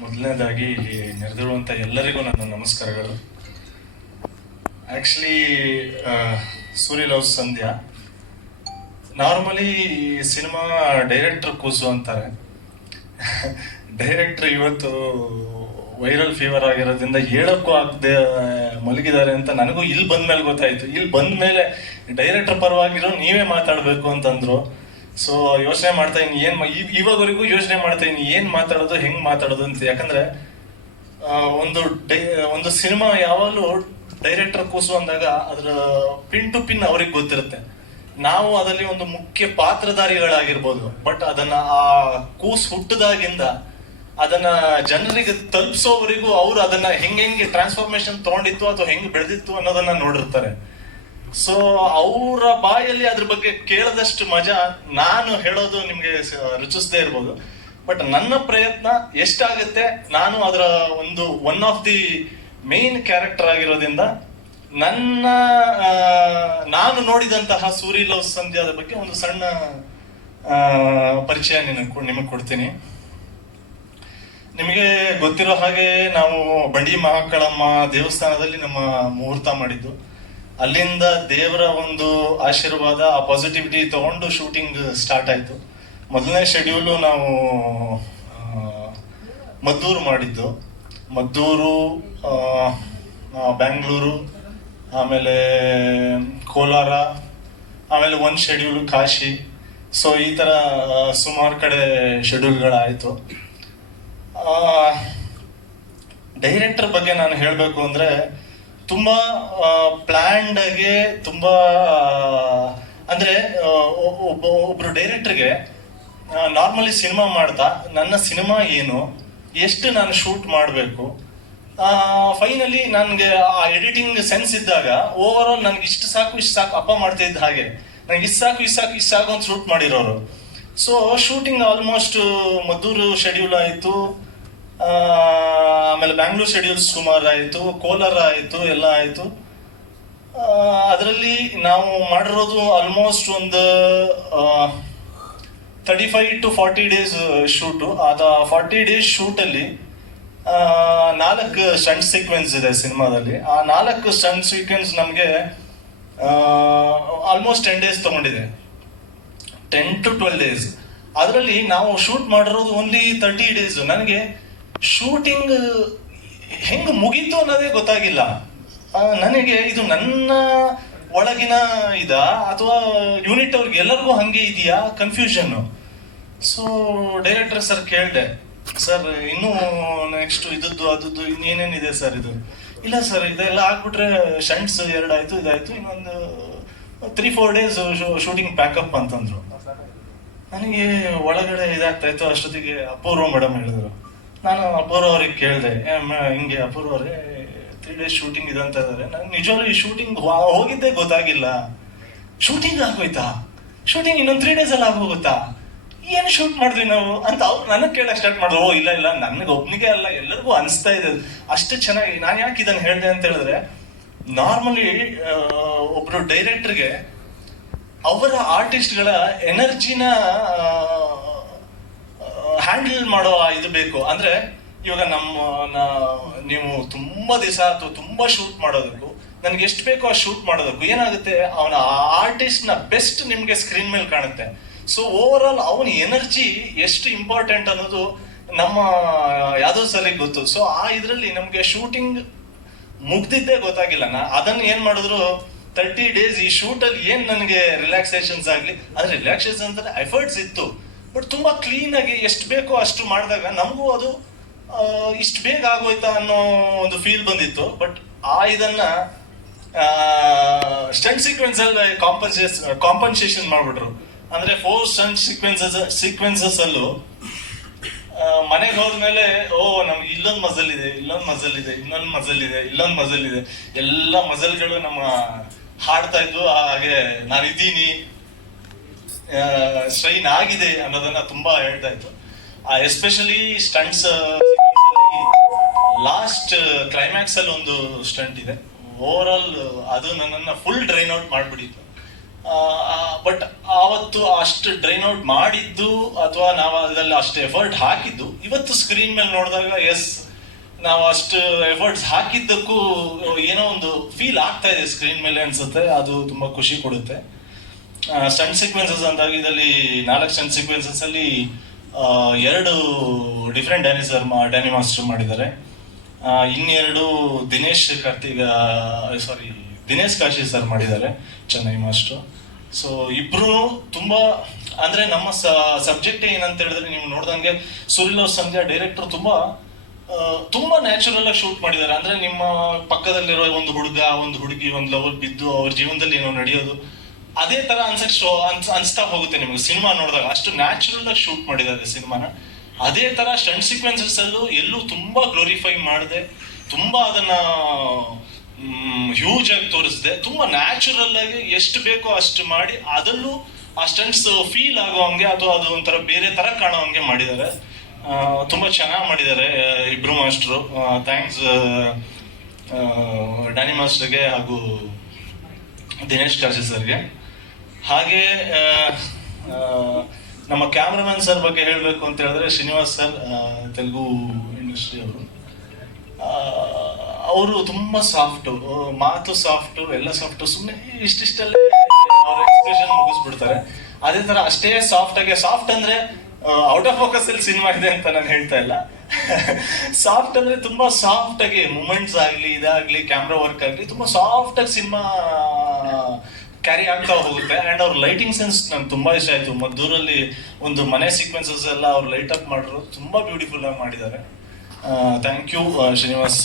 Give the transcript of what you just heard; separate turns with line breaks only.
ಮೊದಲನೇದಾಗಿ ಇಲ್ಲಿ ನೆರೆದಿರುವಂಥ ಎಲ್ಲರಿಗೂ ನನ್ನ ನಮಸ್ಕಾರಗಳು. Actually Surya love Sandhya. Normally cinema director ಕೂಸು ಅಂತಾರೆ. ಡೈರೆಕ್ಟರ್ ಇವತ್ತು ವೈರಲ್ ಫೀವರ್ ಆಗಿರೋದ್ರಿಂದ ಹೇಳಕ್ಕೂ ಆಗದೆ, ಮಲಗಿದ್ದಾರೆ ಅಂತ ನನಗೂ ಇಲ್ಲಿ ಬಂದ ಮೇಲೆ ಗೊತ್ತಾಯ್ತು. ಇಲ್ಲಿ ಬಂದ ಮೇಲೆ ಡೈರೆಕ್ಟರ್ ಪರವಾಗಿರೋ ನೀವೇ ಮಾತಾಡಬೇಕು ಅಂತಂದ್ರು. ಸೊ ಯೋಚನೆ ಮಾಡ್ತಾ ಇನ್ ಏನ್ ಇವಾಗವರೆಗೂ ಯೋಚನೆ ಮಾಡ್ತಾ ಇನ್ ಏನ್ ಮಾತಾಡೋದು, ಹೆಂಗ್ ಮಾತಾಡೋದು ಅಂತ. ಯಾಕಂದ್ರೆ ಒಂದು ಒಂದು ಸಿನಿಮಾ ಯಾವಾಗಲೂ ಡೈರೆಕ್ಟರ್ ಕೂಸು ಅಂದಾಗ ಅದರ ಪಿನ್ ಟು ಪಿನ್ ಅವ್ರಿಗೆ ಗೊತ್ತಿರುತ್ತೆ. ನಾವು ಅದರಲ್ಲಿ ಒಂದು ಮುಖ್ಯ ಪಾತ್ರಧಾರಿಗಳಾಗಿರ್ಬೋದು, ಬಟ್ ಅದನ್ನ ಆ ಕೂಸು ಹುಟ್ಟದಾಗಿಂದ ಅದನ್ನ ಜನರಿಗೆ ತಲುಪಿಸೋವರೆಗೂ ಅವ್ರು ಅದನ್ನ ಹೆಂಗೆ ಹೆಂಗೆ ಟ್ರಾನ್ಸ್ಫಾರ್ಮೇಶನ್ ತಗೊಂಡಿತ್ತು ಅಥವಾ ಹೆಂಗ್ ಬೆಳೆದಿತ್ತು ಅನ್ನೋದನ್ನ ನೋಡಿರ್ತಾರೆ. ಸೊ ಅವರ ಬಾಯಲ್ಲಿ ಅದ್ರ ಬಗ್ಗೆ ಕೇಳದಷ್ಟು ಮಜಾ ನಾನು ಹೇಳೋದು ನಿಮ್ಗೆ ರುಚಿಸದೆ ಇರ್ಬೋದು. ಬಟ್ ನನ್ನ ಪ್ರಯತ್ನ ಎಷ್ಟಾಗುತ್ತೆ, ನಾನು ಅದರ ಒಂದು one of the main character ಆಗಿರೋದ್ರಿಂದ ನನ್ನ ನಾನು ನೋಡಿದಂತಹ ಸೂರಿ ಲವ್ ಸಂಧ್ಯಾದ ಬಗ್ಗೆ ಒಂದು ಸಣ್ಣ ಪರಿಚಯ ನಿಮಗೆ ಕೊಡ್ತೀನಿ. ನಿಮಗೆ ಗೊತ್ತಿರೋ ಹಾಗೆ ನಾವು ಬಂಡಿ ಮಹಾಕಳಮ್ಮ ದೇವಸ್ಥಾನದಲ್ಲಿ ನಮ್ಮ ಮುಹೂರ್ತ ಮಾಡಿದ್ದು. ಅಲ್ಲಿಂದ ದೇವರ ಒಂದು ಆಶೀರ್ವಾದ, ಆ ಪಾಸಿಟಿವಿಟಿ ತಗೊಂಡು ಶೂಟಿಂಗ್ ಸ್ಟಾರ್ಟ್ ಆಯ್ತು. ಮೊದಲನೇ ಶೆಡ್ಯೂಲು ನಾವು ಮದ್ದೂರು ಮಾಡಿದ್ದು. ಮದ್ದೂರು ಬ್ಯಾಂಗ್ಳೂರು, ಆಮೇಲೆ ಕೋಲಾರ, ಆಮೇಲೆ ಒಂದು ಶೆಡ್ಯೂಲು ಕಾಶಿ. ಸೊ ಈ ಥರ ಸುಮಾರು ಕಡೆ ಶೆಡ್ಯೂಲ್ಗಳಾಯಿತು ಡೈರೆಕ್ಟರ್ ಬಗ್ಗೆ ನಾನು ಹೇಳಬೇಕು ಅಂದ್ರೆ ತುಂಬಾ ಆಗಿ ತುಂಬಾ ಅಂದ್ರೆ ಒಬ್ಬ, ಒಬ್ರು ಡೈರೆಕ್ಟರ್ಗೆ ನಾರ್ಮಲಿ ಸಿನಿಮಾ ಮಾಡ್ತಾ, ನನ್ನ ಸಿನಿಮಾ ಏನು, ಎಷ್ಟು ನಾನು ಶೂಟ್ ಮಾಡಬೇಕು ಫೈನಲಿ ನನಗೆ ಆ ಎಡಿಟಿಂಗ್ ಸೆನ್ಸ್ ಇದ್ದಾಗ ಓವರ್ ಆಲ್ ನನ್ಗೆ ಇಷ್ಟು ಸಾಕು ಇಷ್ಟು ಸಾಕು ಅಪ್ಪ ಮಾಡ್ತಾ ಇದ್ದ ಹಾಗೆ ನನಗೆ ಇಷ್ಟು ಸಾಕು ಇಷ್ಟು ಸಾಕು ಇಷ್ಟು ಸಾಕು ಅಂತ ಶೂಟ್ ಮಾಡಿರೋರು. So shooting almost Maddur schedule ಆಯಿತು. ಆಮೇಲೆ ಬ್ಯಾಂಗ್ಳೂರ್ ಶೆಡ್ಯೂಲ್ಸ್ ಸುಮಾರು ಆಯಿತು, ಕೋಲಾರ ಆಯಿತು, ಎಲ್ಲ ಆಯಿತು. ಅದರಲ್ಲಿ ನಾವು ಮಾಡಿರೋದು ಆಲ್ಮೋಸ್ಟ್ ಒಂದು thirty five to forty days shoot ಅದು ಫಾರ್ಟಿ ಡೇಸ್ ಶೂಟಲ್ಲಿ ನಾಲ್ಕು ಸ್ಟಂಟ್ ಸೀಕ್ವೆನ್ಸ್ ಇದೆ ಸಿನಿಮಾದಲ್ಲಿ. ಆ ನಾಲ್ಕು ಸ್ಟಂಟ್ ಸೀಕ್ವೆನ್ಸ್ ನಮಗೆ ಆಲ್ಮೋಸ್ಟ್ ಟೆನ್ ಡೇಸ್ ತಗೊಂಡಿದೆ. ಟೆನ್ ಟು ಟ್ವೆಲ್ ಡೇಸ್ ಅದರಲ್ಲಿ ನಾವು ಶೂಟ್ ಮಾಡಿರೋದು ಓನ್ಲಿ ತರ್ಟಿ ಡೇಸ್ ನನಗೆ ಶೂಟಿಂಗ್ ಹೆಂಗ್ ಮುಗೀತು ಅನ್ನೋದೇ ಗೊತ್ತಾಗಿಲ್ಲ. ನನಗೆ ಇದು ನನ್ನ ಒಳಗಿನ ಇದ? ಅಥವಾ ಯೂನಿಟ್ ಅವ್ರಿಗೆ ಎಲ್ಲರಿಗೂ ಹಂಗೆ ಇದೆಯಾ? ಕನ್ಫ್ಯೂಷನ್ ಸೊ ಡೈರೆಕ್ಟರ್ ಸರ್ ಕೇಳಿದೆ ಸರ್ ಇನ್ನೂ ನೆಕ್ಸ್ಟ್ ಇದದ್ದು, ಅದದ್ದು ಇನ್ನೇನೇನಿದೆ ಸರ್ ಇದು? ಇಲ್ಲ ಸರ್ ಇದೆಲ್ಲ ಆಗ್ಬಿಟ್ರೆ ಶಂಟ್ಸ್ ಎರಡಾಯ್ತು, ಇದಾಯ್ತು, ಇನ್ನೊಂದು three four days shooting pack up ಅಂತಂದ್ರು. ನನಗೆ ಒಳಗಡೆ ಇದಾಗ್ತಾ ಇತ್ತು, ಅಷ್ಟೊತ್ತಿಗೆ ಅಪೂರ್ವ ಮೇಡಮ್ ಹೇಳಿದ್ರು. ನಾನು ಅಪೂರ್ವ ಅವ್ರಿಗೆ ಕೇಳಿದೆ ಹಿಂಗೆ ಅಪೂರ್ವ ಅವರೇ ತ್ರೀ ಡೇಸ್ ಶೂಟಿಂಗ್ ಇದೆ ಅಂತ ಇದ್ದಾರೆ ನಂಗೆ ನಿಜವಾಗ್ಲೂ ಈ ಶೂಟಿಂಗ್ ಹೋಗಿದ್ದೇ ಗೊತ್ತಾಗಿಲ್ಲ. ಶೂಟಿಂಗ್ ಆಗೋಯ್ತಾ? ಶೂಟಿಂಗ್ ಇನ್ನೊಂದು ತ್ರೀ ಡೇಸ್ ಅಲ್ಲಿ ಆಗೋಗುತ್ತಾ? ಏನು ಶೂಟ್ ಮಾಡಿದ್ವಿ ನಾವು? ಅಂತ ಅವ್ರು ನನಗೆ ಕೇಳಕ್ ಸ್ಟಾರ್ಟ್ ಮಾಡಿದ್ರು. ಓ, ಇಲ್ಲ ಇಲ್ಲ, ನನಗೆ ಒಬ್ಬನಿಗೆ ಅಲ್ಲ, ಎಲ್ಲರಿಗೂ ಅನಿಸ್ತಾ ಇದೆ. ಅಷ್ಟು ಚೆನ್ನಾಗಿ, ನಾನು ಯಾಕೆ ಇದನ್ನು ಹೇಳಿದೆ ಅಂತ ಹೇಳಿದ್ರೆ ನಾರ್ಮಲಿ ಒಬ್ರು ಡೈರೆಕ್ಟರ್ಗೆ ಅವರ ಆರ್ಟಿಸ್ಟ್ಗಳ ಎನರ್ಜಿನ ಹ್ಯಾಂಡಲ್ ಮಾಡೋ ಇದು ಬೇಕು. ಅಂದ್ರೆ ಇವಾಗ ನಮ್ಮ ನೀವು ತುಂಬಾ ದಿವಸ ಅಥವಾ ತುಂಬಾ ಶೂಟ್ ಮಾಡೋದಕ್ಕೂ, ನನ್ಗೆ ಎಷ್ಟು ಬೇಕೋ ಆ ಶೂಟ್ ಮಾಡೋದಕ್ಕೂ ಏನಾಗುತ್ತೆ, ಅವನ ಆರ್ಟಿಸ್ಟ್ನ ಬೆಸ್ಟ್ ನಿಮ್ಗೆ ಸ್ಕ್ರೀನ್ ಮೇಲೆ ಕಾಣುತ್ತೆ. ಸೊ ಓವರ್ ಆಲ್ ಅವನ ಎನರ್ಜಿ ಎಷ್ಟು ಇಂಪಾರ್ಟೆಂಟ್ ಅನ್ನೋದು ನಮ್ಮ, ಯಾವ್ದೋ ಸರಿ ಗೊತ್ತು. ಸೊ ಆ ಇದರಲ್ಲಿ ನಮ್ಗೆ ಶೂಟಿಂಗ್ ಮುಗ್ದಿದ್ದೇ ಗೊತ್ತಾಗಿಲ್ಲ. ನಾ ಅದನ್ನ ಏನ್ ಮಾಡಿದ್ರು ತರ್ಟಿ ಡೇಸ್ ಈ ಶೂಟ್ ಅಲ್ಲಿ ಏನ್ ನನಗೆ ರಿಲ್ಯಾಕ್ಸೇಷನ್ಸ್ ಆಗ್ಲಿ, ಅಂದ್ರೆ ರಿಲ್ಯಾಕ್ಸೇಷನ್ ಅಂದ್ರೆ ಎಫರ್ಟ್ಸ್ ಇತ್ತು. ಬಟ್ ತುಂಬಾ ಕ್ಲೀನ್ ಆಗಿ ಎಷ್ಟು ಬೇಕೋ ಅಷ್ಟು ಮಾಡಿದಾಗ ನಮಗೂ ಅದು ಇಷ್ಟು ಬೇಗ ಆಗೋಯ್ತಾ ಅನ್ನೋ ಒಂದು ಫೀಲ್ ಬಂದಿತ್ತು. ಬಟ್ ಆ ಇದನ್ನ ಸ್ಟಂಟ್ ಸೀಕ್ವೆನ್ಸ್ ಅಲ್ಲಿ ಕಾಂಪನ್ಸೇಸ್ ಕಾಂಪನ್ಸೇಷನ್ ಮಾಡ್ಬಿಟ್ರು. ಅಂದ್ರೆ ಫೋರ್ ಸ್ಟಂಟ್ ಸೀಕ್ವೆನ್ಸಸ್ ಸೀಕ್ವೆನ್ಸಸ್ ಅಲ್ಲೂ ಮನೆಗೆ ಹೋದ್ಮೇಲೆ, ಓ ನಮ್ಗೆ ಇಲ್ಲೊಂದು ಮಜಲ್ ಇದೆ, ಇಲ್ಲೊಂದು ಮಜಲ್ ಇದೆ, ಇನ್ನೊಂದು ಮಜಲ್ ಇದೆ, ಇಲ್ಲೊಂದು ಮಜಲ್ ಇದೆ. ಎಲ್ಲ ಮಜಲ್ಗಳು ನಮ್ಮ ಹಾಡ್ತಾ ಇದ್ವು, ಹಾಗೆ ನಾನಿದ್ದೀನಿ. ಸ್ಟ್ರೈನ್ ಆಗಿದೆ ಅನ್ನೋದನ್ನ ತುಂಬಾ ಹೇಳ್ತಾ ಇತ್ತು ಎಸ್ಪೆಷಲಿ ಸ್ಟಂಟ್ಸ್ ಲಾಸ್ಟ್ ಕ್ಲೈಮ್ಯಾಕ್ಸ್ ಅಲ್ಲಿ ಒಂದು ಸ್ಟಂಟ್ ಇದೆ. ಓವರ್ ಆಲ್ ಅದು ನನ್ನನ್ನು ಫುಲ್ ಡ್ರೈನ್ ಔಟ್ ಮಾಡ್ಬಿಟ್ಟಿತ್ತು. ಬಟ್ ಆವತ್ತು ಅಷ್ಟು ಡ್ರೈನ್ ಔಟ್ ಮಾಡಿದ್ದು ಅಥವಾ ನಾವು ಅದರಲ್ಲಿ ಅಷ್ಟು ಎಫರ್ಟ್ ಹಾಕಿದ್ದು, ಇವತ್ತು ಸ್ಕ್ರೀನ್ ಮೇಲೆ ನೋಡಿದಾಗ ಎಸ್ ನಾವು ಅಷ್ಟು ಎಫರ್ಟ್ಸ್ ಹಾಕಿದ್ದಕ್ಕೂ ಏನೋ ಒಂದು ಫೀಲ್ ಆಗ್ತಾ ಇದೆ ಸ್ಕ್ರೀನ್ ಮೇಲೆ ಅನ್ಸುತ್ತೆ. ಅದು ತುಂಬಾ ಖುಷಿ ಕೊಡುತ್ತೆ. ಸ್ಟಂಟ್ ಸೀಕ್ವೆನ್ಸಸ್ ಅಂದಾಗ ಇದರಲ್ಲಿ ನಾಲ್ಕು ಸ್ಟಂಟ್ ಸೀಕ್ವೆನ್ಸಸ್ ಅಲ್ಲಿ ಎರಡು ಡಿಫ್ರೆಂಟ್ ಡ್ಯಾನಿಸರ್ ಡ್ಯಾನಿ ಮಾಸ್ಟರ್ ಮಾಡಿದ್ದಾರೆ. ಇನ್ನೆರಡು ದಿನೇಶ್ ಕಾರ್ತಿಗ ಸಾರಿ ದಿನೇಶ್ ಕಾಶಿ ಸರ್ ಮಾಡಿದ್ದಾರೆ ಚೆನ್ನೈ ಮಾಸ್ಟರ್ ಸೊ ಇಬ್ರು ತುಂಬಾ, ಅಂದ್ರೆ ನಮ್ಮ ಸಬ್ಜೆಕ್ಟ್ ಏನಂತ ಹೇಳಿದ್ರೆ ನೀವು ನೋಡ್ದಂಗೆ ಸುರಿಲ್ ಸಂಧ್ಯಾ ಡೈರೆಕ್ಟರ್ ತುಂಬಾ ತುಂಬಾ ನ್ಯಾಚುರಲ್ ಆಗಿ ಶೂಟ್ ಮಾಡಿದ್ದಾರೆ. ಅಂದ್ರೆ ನಿಮ್ಮ ಪಕ್ಕದಲ್ಲಿರೋ ಒಂದು ಹುಡುಗ ಒಂದು ಹುಡುಗಿ, ಒಂದು ಲವರ್ ಬಿದ್ದು ಅವ್ರ ಜೀವನದಲ್ಲಿ ಏನೋ ನಡೆಯೋದು. ಅದೇ ತರ ಅನ್ಸಕ್ ಶೋ ಅನ್ಸ್ ಅನ್ಸ್ತಾ ಹೋಗುತ್ತೆ ನಿಮಗೆ. ಸಿನಿಮಾ ನೋಡಿದಾಗ ಅಷ್ಟು ನ್ಯಾಚುರಲ್ ಆಗಿ ಶೂಟ್ ಮಾಡಿದ್ದಾರೆ ಸಿನಿಮಾನ. ಅದೇ ತರ ಸ್ಟಂಟ್ ಸೀಕ್ವೆನ್ಸಸ್ ಅಲ್ಲೂ ಎಲ್ಲೂ ತುಂಬಾ ಗ್ಲೋರಿಫೈ ಮಾಡಿದೆ. ತುಂಬಾ ಅದನ್ನ ಹ್ಯೂಜ್ ಆಗಿ ತೋರಿಸಿದೆ. ತುಂಬಾ ನ್ಯಾಚುರಲ್ ಆಗಿ ಎಷ್ಟು ಬೇಕೋ ಅಷ್ಟು ಮಾಡಿ ಅದಲ್ಲೂ ಆ ಸ್ಟಂಟ್ಸ್ ಫೀಲ್ ಆಗೋ ಹಂಗೆ ಅಥವಾ ಅದು ಒಂಥರ ಬೇರೆ ತರ ಕಾಣೋ ಹಂಗೆ ಮಾಡಿದ್ದಾರೆ. ತುಂಬಾ ಚೆನ್ನಾಗಿ ಮಾಡಿದ್ದಾರೆ ಇಬ್ರು ಮಾಸ್ಟ್ರು ಥ್ಯಾಂಕ್ಸ್ ಡ್ಯಾನಿ ಮಾಸ್ಟರ್ಗೆ ಹಾಗೂ ದಿನೇಶ್ ಕಾಶಿ ಸರ್ಗೆ. ಹಾಗೆ ನಮ್ಮ ಕ್ಯಾಮ್ರಾಮನ್ ಸರ್ ಬಗ್ಗೆ ಹೇಳಬೇಕು ಅಂತ ಹೇಳಿದ್ರೆ ಶ್ರೀನಿವಾಸ್ ಸರ್ ತೆಲುಗು ಇಂಡಸ್ಟ್ರಿ ಅವರು. ಅವರು ತುಂಬ ಸಾಫ್ಟ್ ಮಾತು ಸಾಫ್ಟ್ ಎಲ್ಲ ಸಾಫ್ಟ್ ಸುಮ್ಮನೆ ಇಷ್ಟಿಷ್ಟಲ್ಲೇ ಎಕ್ಸ್ಪ್ರೆಷನ್ ಮುಗಿಸ್ಬಿಡ್ತಾರೆ. ಅದೇ ತರ ಅಷ್ಟೇ ಸಾಫ್ಟ್ ಆಗಿ ಸಾಫ್ಟ್ ಅಂದ್ರೆ ಔಟ್ ಆಫ್ ಫೋಕಸ್ ಅಲ್ಲಿ ಸಿನಿಮಾ ಇದೆ ಅಂತ ನಾನು ಹೇಳ್ತಾ ಇಲ್ಲ. ಸಾಫ್ಟ್ ಅಂದ್ರೆ ತುಂಬಾ ಸಾಫ್ಟ್ ಆಗಿ ಮೂಮೆಂಟ್ಸ್ ಆಗ್ಲಿ, ಇದಾಗ್ಲಿ ಕ್ಯಾಮ್ರಾ ವರ್ಕ್ ಆಗ್ಲಿ, ತುಂಬಾ ಸಾಫ್ಟ್ ಆಗಿ ಸಿನಿಮಾ ಕ್ಯಾರಿ ಆಗ್ತಾ ಹೋಗುತ್ತೆ. ಅಂಡ್ ಅವ್ರ ಲೈಟಿಂಗ್ ಸೆನ್ಸ್ ನಂಗೆ ತುಂಬಾ ಇಷ್ಟ ಆಯ್ತು. ಮದ್ದೂರಲ್ಲಿ ಒಂದು ಮನೆ ಸೀಕ್ವೆನ್ಸಸ್ ಎಲ್ಲ ಅವ್ರು ಲೈಟ್ ಅಪ್ ಮಾಡಿರೋ. ತುಂಬಾ ಬ್ಯೂಟಿಫುಲ್ ಆಗಿ ಮಾಡಿದ್ದಾರೆ. Thank you Srinivas